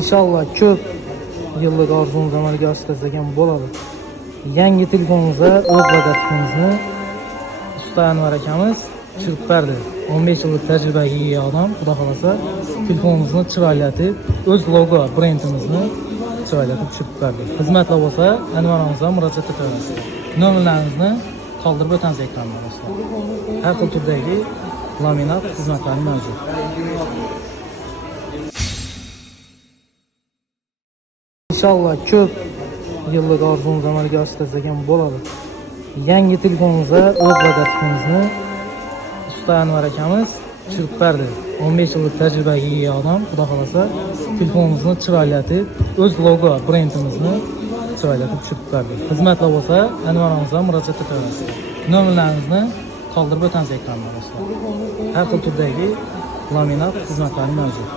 İnşallah ko'p yillik orzungiz amalga oshirsak bo'ladi. Yangi telefonimizga o'z logotipimizni usta Anvar akamiz tushirib berdi. 15 yillik tajribaga ega odam, xudo xolasa telefonimizni chiroylatib, o'z logo brendimizni chiroylatib tushirib berdi. Xizmatlar bo'lsa Anvar akamizga murojaat etamiz. Nomerlarimizni qoldirib o'tamiz ekranda do'stlar. Har xil turdagi laminat xizmatlari mavjud. İnşallah ko'p yillik orzungiz amalga oshirsak bo'ladi. Yangi telefonimizga o'z logotipimizni usta Anvar akamiz tushirib berdi. 15 yillik tajribaga ega odam, xudo xolasa telefonimizni chiroylatib, o'z logo brendimizni chiroylatib tushirib berdi. Xizmatlar bo'lsa Anvar akamizga murojaat etamiz. Nomerlarimizni qoldirib o'tamiz ekranda do'stlar. Har xil turdagi laminat xizmatlari mavjud.